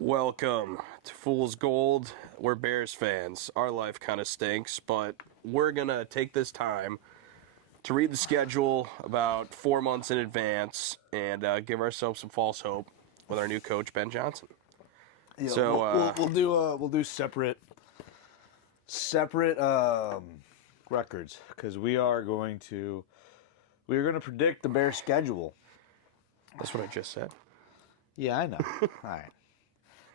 Welcome to Fool's Gold. We're Bears fans. Our life kind of stinks, but we're going to take this time to read the schedule about 4 months in advance and give ourselves some false hope with our new coach, Ben Johnson. Yeah, So we'll do separate records because we're going to predict the Bears schedule. That's what I just said. Yeah, I know. All right.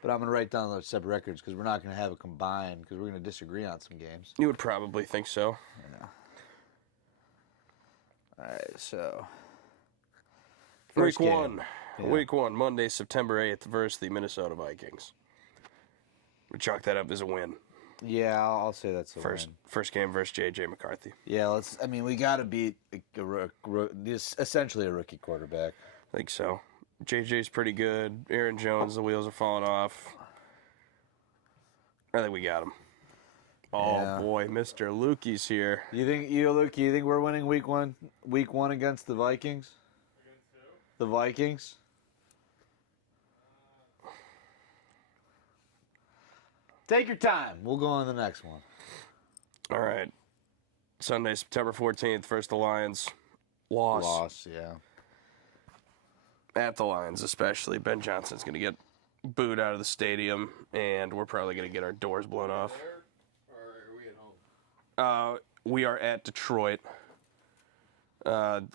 But I'm going to write down those separate records because we're not going to have a combined because we're going to disagree on some games. You would probably think so. Yeah. All right, so. Week one, Monday, September 8th versus the Minnesota Vikings. We chalk that up as a win. Yeah, I'll say that's a win. First game versus J.J. McCarthy. Yeah, we got to beat essentially a rookie quarterback. I think so. JJ's pretty good. Aaron Jones, the wheels are falling off. I think we got him. Oh, yeah. Boy, Mr. Lukey's here. You think we're winning week one against the Vikings? Against who? The Vikings? Take your time. We'll go on to the next one. All right. Sunday, September 14th, versus the Lions. Loss, yeah. At the Lions, especially. Ben Johnson's going to get booed out of the stadium, and we're probably going to get our doors blown off. Where, or are we at home? We are at Detroit.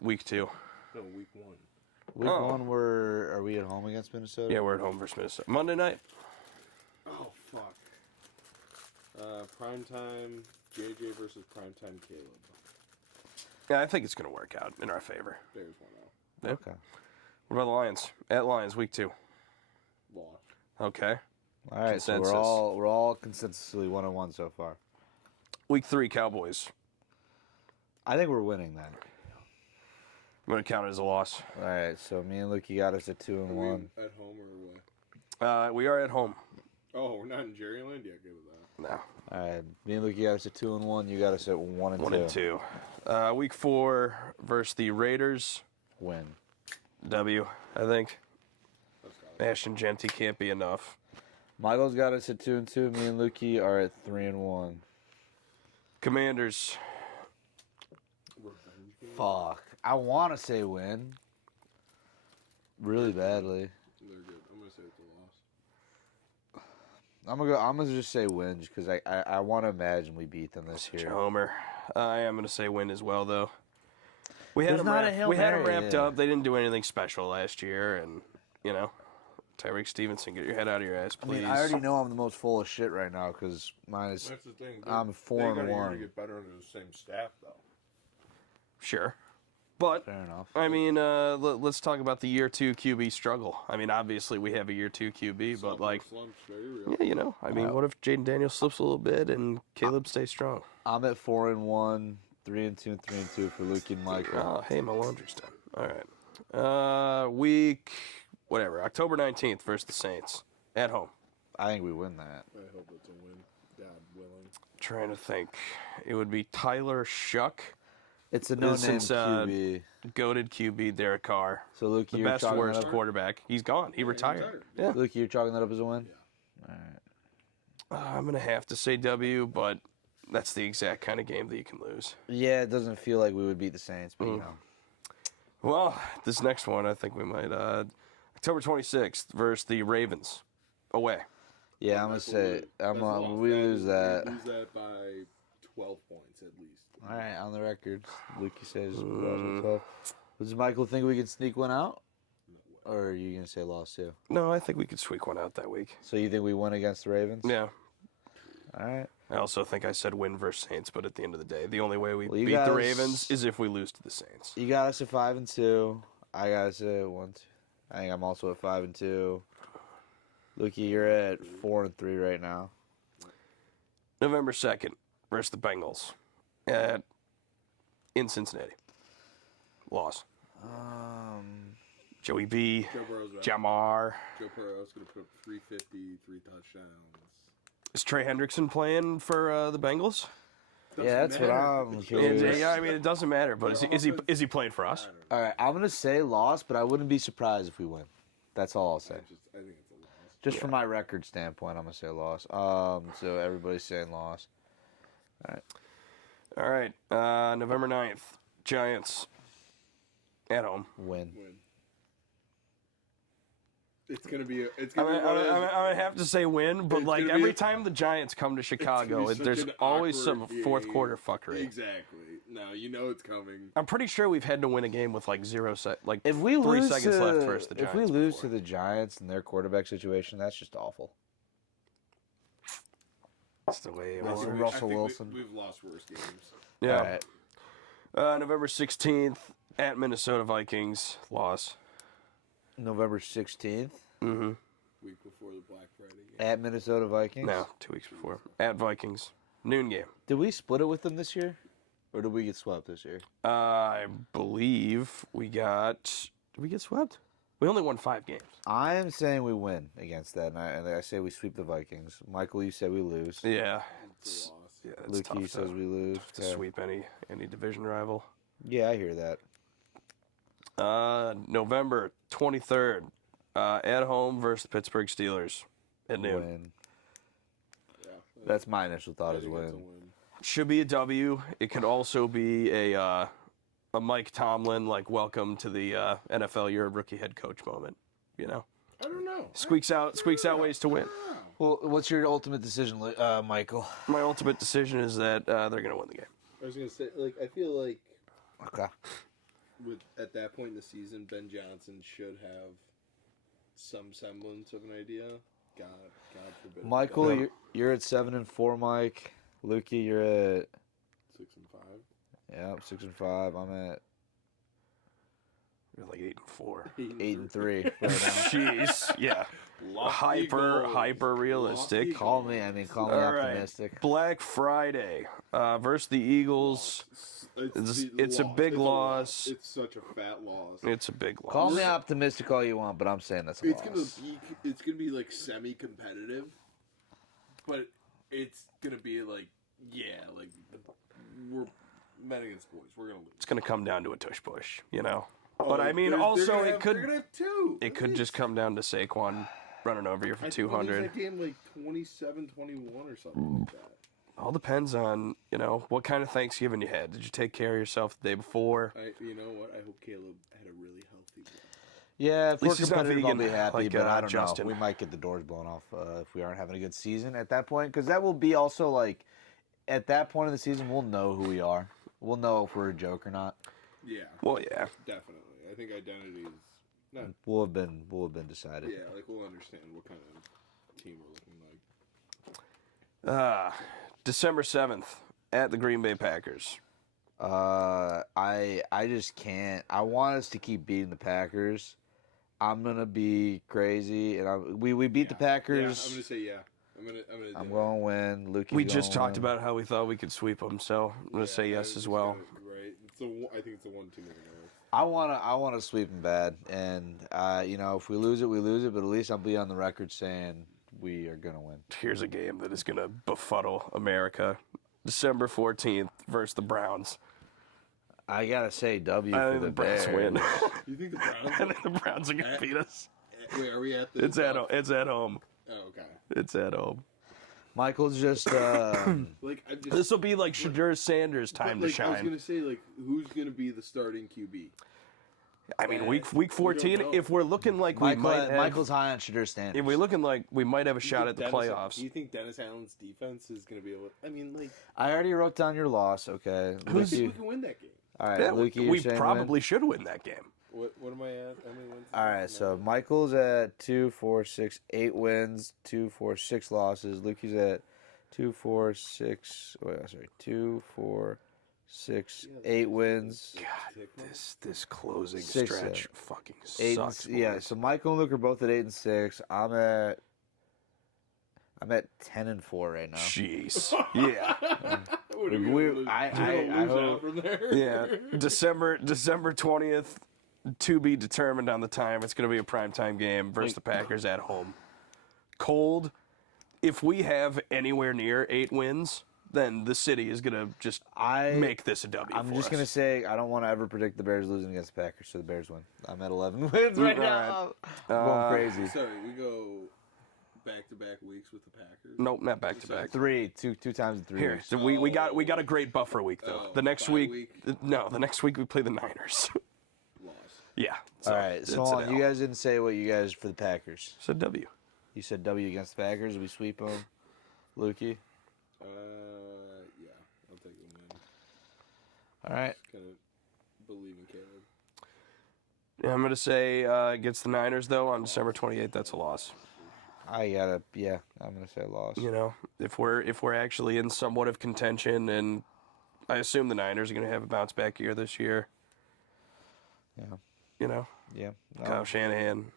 Week 2. No, week 1. Week 1, are we at home against Minnesota? Yeah, we're at home versus Minnesota. Monday night. Oh, fuck. Primetime JJ versus primetime Caleb. Yeah, I think it's going to work out in our favor. Bears 1-0. Yeah. Okay. What about the Lions? At Lions, week 2. Loss. Okay. All right, Consensus. so we're all consensusly 1-1 so far. Week 3, Cowboys. I think we're winning that. I'm going to count it as a loss. All right, so me and Luke, you got us at 2-1. At home or away? We are at home. Oh, we're not in Jerryland? Yeah, good with that. No. All right, me and Luke, you got us at 2-1. You got us at 1-2. 1-2. Week 4 versus the Raiders. Win. W, I think. Ashton Genty can't be enough. Michael's got us at 2-2. Me and Lukey are at 3-1. Commanders. Fuck. I want to say win. Really badly. They're good. I'm going to say it's a loss. I'm gonna just say win because I want to imagine we beat them this year. Homer. I am going to say win as well, though. We had There's them not a Hail Mary, wrapped yeah. up. They didn't do anything special last year, and, Tyreek Stevenson, get your head out of your ass, please. I already know I'm the most full of shit right now because mine is. That's the thing. I'm 4-1. They got to get better under the same staff, though. Sure. But, Fair enough. let's talk about the year 2 QB struggle. Obviously we have a year 2 QB, but, Slumps, very real. yeah, what if Jaden Daniels slips a little bit and Caleb stays strong? I'm at 4-1, 3-2, and 3-2 for Luke and Michael. Oh, hey, my laundry's done. All right. October 19th versus the Saints. At home. I think we win that. I hope it's a win. God willing. Trying to think. It would be Tyler Shuck. It's a no-name QB. Goated QB Derek Carr. So Luke, The you're best, chalking worst that up? quarterback. He's gone. He retired. Yeah. Luke, you're chalking that up as a win? Yeah. All right. I'm going to have to say W, but that's the exact kind of game that you can lose. Yeah, it doesn't feel like we would beat the Saints, but you know. Well, this next one, I think we might. October 26th versus the Ravens. Away. Yeah, I'm going to say we lose that. We lose that by 12 points at least. All right, on the record, Luke says 12. Does Michael think we can sneak one out? No way. Or are you going to say loss too? No, I think we could squeak one out that week. So you think we win against the Ravens? Yeah. All right. I also think I said win versus Saints, but at the end of the day, the only way we Well, you beat the guys- Ravens is if we lose to the Saints. You got us at 5-2. I got us at 1-2. I think I'm also at 5-2. Lukey, you're at 4-3 right now. November 2nd versus the Bengals in Cincinnati. Loss. Joey B. Joe Burrow's back. Jamar. Joe Burrow's going to put up 350, 3 touchdowns. Is Trey Hendrickson playing for the Bengals? Yeah, that's what I'm curious. Yeah, it doesn't matter. But is he playing for us? All right, I'm going to say loss, but I wouldn't be surprised if we win. That's all I'll say. I think it's a loss. Just from my record standpoint, I'm gonna say loss. So everybody's saying loss. All right. November 9th, Giants at home. Win. It's gonna be. It's I gonna be. would have to say win, but It's like gonna be every a- time the Giants come to Chicago, such there's an always awkward some fourth game. quarter fuckery. Exactly. No, you know it's coming. I'm pretty sure we've had to win a game with like If we 3 lose seconds to, left versus the if Giants. we lose before. to the Giants and their quarterback situation, that's just awful. That's the way it Russell- was. Russell Wilson. We've lost worse games. Yeah. All right. November 16th at Minnesota Vikings, loss. November 16th Mm-hmm. Week before the Black Friday game. at Minnesota Vikings. No, 2 weeks before. At Vikings. Noon game. Did we split it with them this year? Or did we get swept this year? I believe we got... Did we get swept? We only won 5 games. I am saying we win against that, and I say we sweep the Vikings. Michael, you said we lose. Yeah. It's a loss. Yeah, it's Lukey tough says we lose. to Okay. sweep any division rival. Yeah, I hear that. November 23rd, at home versus the Pittsburgh Steelers at noon. Win. Yeah. That's my initial thought I is think that's a win. win. Should be a W. It could also be a Mike Tomlin like welcome to the NFL. You're a rookie head coach moment. You know, I don't know. squeaks out ways to win. Well, what's your ultimate decision, Michael? My ultimate decision is that they're gonna win the game. I was gonna say, like, I feel like Okay. at that point in the season, Ben Johnson should have some semblance of an idea. God forbid. Michael, Yeah. you're at 7-4, Mike. Lukey, you're at 6-5. 6-5. I'm at We're like 8-4. 8-3 right now. Jeez, yeah. Lofty goals. Hyper realistic. Lofty Call me All right. optimistic. Black Friday versus the Eagles. It's a big loss. It's such a fat loss. It's a big loss. Call me optimistic all you want, but I'm saying that's a loss. It's gonna be like semi-competitive, but it's gonna be like we're men against boys. We're gonna lose. It's going to come down to a tush push, you know. Oh, But I mean, they're also gonna it have- could They're gonna have two. it could just come down to Saquon running over you for I think we'll lose 200. that game like 27-21 or something like that. All depends on, you know, what kind of Thanksgiving you had. Did you take care of yourself the day before? You know what? I hope Caleb had a really healthy game. Yeah, if we're least he's not competitive, I'll be vegan, happy, like, but I don't Justin. know. We might get the doors blown off if we aren't having a good season at that point, because that will be also like, at that point of the season, we'll know who we are. We'll know if we're a joke or not. Yeah, Well, yeah. definitely. I think identity is not. We'll have been decided. Yeah, like we'll understand what kind of team we're looking like. December 7th at the Green Bay Packers. I just can't. I want us to keep beating the Packers. I'm gonna be crazy, and we beat the Packers. Yeah, I'm gonna say yeah. I'm going to win. Luke, We just talked about how we thought we could sweep them, so I'm going to say yes as well. Right. I think it's the one team we're gonna win. I want to sweep them bad, and if we lose it, we lose it. But at least I'll be on the record saying we are gonna win. Here's a game that is going to befuddle America. December 14th versus the Browns. I gotta say W I for think the the Browns Bears. win. You think the Browns? I think the Browns are going to beat us. Wait, are we at the? It's at home. Oh, okay. It's at home. Michael's just Like I just. This will be like Shadur Sanders' time but, to I was shine. gonna say, like, who's gonna be the starting QB? I mean, week 14. know. If we're looking like we might have, Michael's high on Shadur Sanders. if we're looking like we might have a shot at the Do playoffs. you think Dennis Allen's defense is gonna be able? I mean, like, I already wrote down your loss. Okay, I think we Lukey. can win that game. All right, Yeah, Lukey, you're we saying probably win? should win that game. What am I at? How many wins? All right, so Michael's at 2, 4, 6, 8 wins, 2, 4, 6 losses. Lukey's at 2, 4, 6. Wait, sorry, 2, 4, 6, 8 wins. God, this closing 6, stretch fucking 8 sucks. yeah, boys. so Michael and Luke are both at 8 and 6. I'm at 10 and 4 right now. Jeez. Yeah. What are we We- gonna lose? I- We're gonna I lose out hope- from there. Yeah. December 20th, to be determined on the time. It's going to be a primetime game versus the Packers at home. Cold. If we have anywhere near 8 wins, then the city is going to just make this a W. I'm for just us. going to say I don't want to ever predict the Bears losing against the Packers, so the Bears win. I'm at 11 wins right now. I'm going crazy. Sorry, we go back-to-back weeks with the Packers. Nope, not back to back. Two times in 3 Here, weeks. so we got a great buffer week though. Oh, The next bye week, week? the next week we play the Niners. Loss. Yeah. All right, so hold on. You guys didn't say what you guys for the Packers. said W. You said W against the Packers. We sweep them. Lukey. Yeah, I'll take a win. All right. Kind of believe in Caleb. Yeah, I'm gonna say against the Niners though on December 28th. That's a loss. I'm gonna say loss. You know, if we're actually in somewhat of contention, and I assume the Niners are gonna have a bounce back year this year. Yeah. You know, Yeah. No. Kyle Shanahan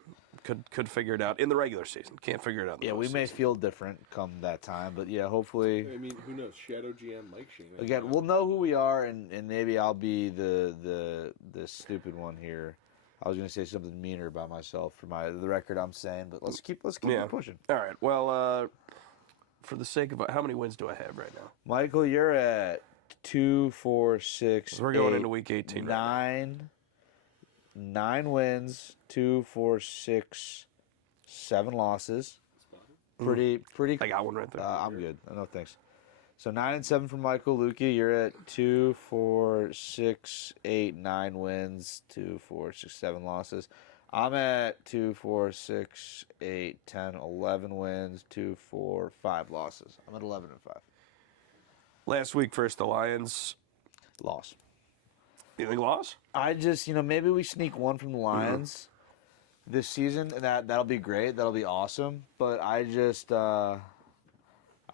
could figure it out in the regular season. Can't figure it out. In the Yeah, we may postseason. feel different come that time, but yeah, hopefully. I mean, who knows? Shadow GM Mike Shanahan. Again, we'll know who we are, and maybe I'll be the stupid one here. I was gonna say something meaner about myself for the record I'm saying, but let's keep Yeah. it pushing. All right. Well, for the sake of how many wins do I have right now? Michael, you're at 2, 4, 6. We're going 8, into week 18. Right now. 9 wins, 2, 4, 6, 7 losses. Pretty. I got one right there. I'm good. No thanks. So 9 and 7 for Michael. Lukey, you're at 2, 4, 6, 8, 9 wins, 2, 4, 6, 7 losses. I'm at 2, 4, 6, 8, 10, 11 wins, 2, 4, 5 losses. I'm at 11 and 5. Last week versus the Lions. Loss. You think loss? I just, maybe we sneak one from the Lions this season, and that'll be great. That'll be awesome. But I just, I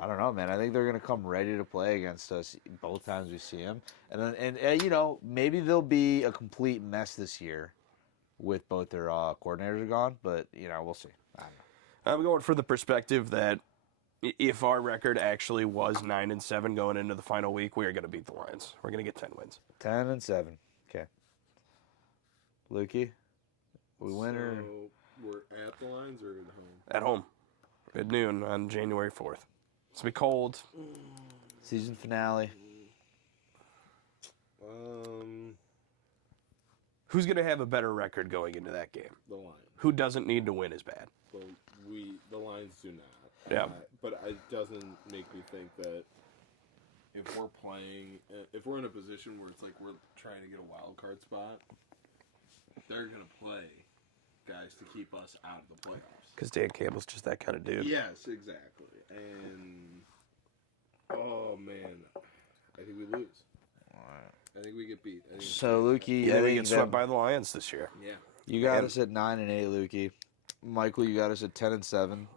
don't know, man. I think they're going to come ready to play against us both times we see them. And maybe they'll be a complete mess this year with both their coordinators gone. But, we'll see. I don't know. I'm going for the perspective that if our record actually was 9 and 7 going into the final week, we are going to beat the Lions. We're going to get 10 wins. 10 and 7. Okay. Lukey, we win or? So we're at the Lions or at home? At home at noon on January 4th. It's going to be cold. Season finale. Who's going to have a better record going into that game? The Lions. Who doesn't need to win as bad? But the Lions do not. Yeah. But it doesn't make me think that if we're in a position where it's like we're trying to get a wild card spot, they're going to play guys to keep us out of the playoffs. Because Dan Campbell's just that kind of dude. Yes, exactly. And, oh, man, I think we lose. I think we get beat. So, Lukey, Yeah, we get swept by the Lions this year. Yeah. you got us at 9 and 8, Lukey. Michael, you got us at 10 and 7.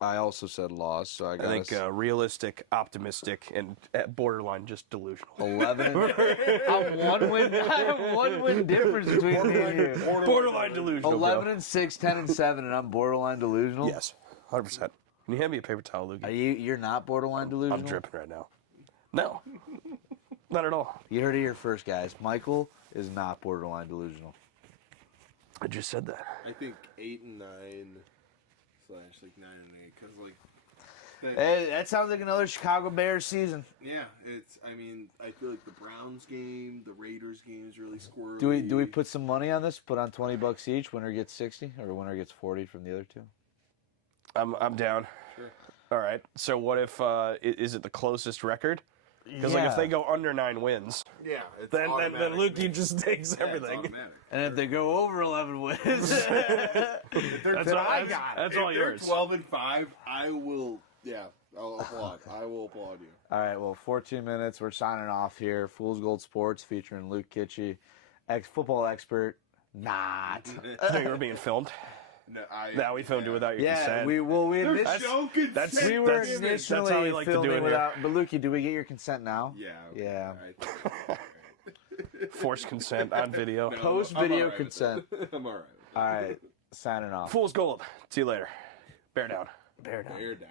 I also said loss, so I think realistic, optimistic, and at borderline just delusional. 11. I'm 1 win. I have 1 win difference between me and you. Borderline delusional. 11 bro. and 6, 10 and 7, and I'm borderline delusional. Yes, 100%. Can you hand me a paper towel, Luke? You're not borderline delusional? I'm dripping right now. No, not at all. You heard it here first, guys. Michael is not borderline delusional. I just said that. I think 8 and 9 / 9 and 8 because Hey, that sounds like another Chicago Bears season. yeah, I feel like the Browns game, the Raiders game is really squirrely. Do we put some money on this? Put on $20 each. Winner gets 60, or winner gets 40 from the other two. I'm down. Sure. All right. So what if is it the closest record? Because like if they go under 9 wins, Yeah, it's then automatic, Lukey man. just takes Yeah, it's everything. automatic. And if they go over 11 wins, That's all If yours. they're 12 and 5, I will. Yeah, I'll applaud. I will applaud you. All right, well, 14 minutes. We're signing off here. Fool's Gold Sports featuring Luke Kitchie, ex-football expert. Not. So you were being filmed. No, Now we filmed it without your Yeah, consent. we There's no consent. we were that's initially how we like to do filming it here. without. But Lukey, do we get your consent now? Yeah. Yeah. Forced consent on video. No. Post-video I'm all right. consent. I'm all right. All right, signing off. Fool's gold. See you later. Bear down. Bear down. Bear down.